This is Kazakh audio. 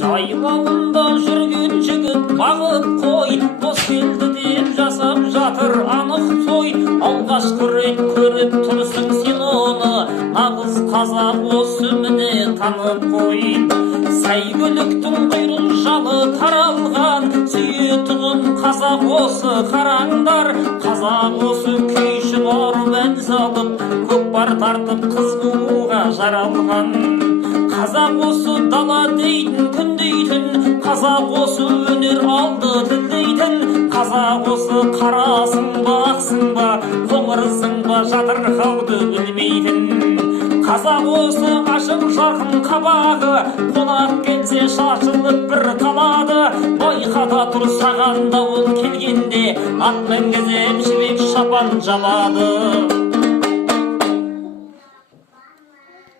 Жайлауында жүрген жігіт бағып қой, дос келді деп жасап жатыр анық той. Алғашқы рет көріп тұрсың сен оны, нағыз қазақ осы міне танып қой. Сәйгүліктің құйрық жалы таралған, сүйетұғын қазақ осы қараңдар. Қазақ осы күйші барып ән салып, көкпар тартып қыз қууға жаралған. Қазақ осы дала дейтін күн дейтін, қазақ осы өнер алды тіл дейтін. Қазақ осы қарасың ба ақсың ба, қоңырсың ба жатырқауды білмейтін. Қазақ осы ашық жарқын қабағы, қонақ келсе шашылып бір қалады. Байқата тұр саған дауыл келгенде, ат мінгізіп жібек шапан жабады.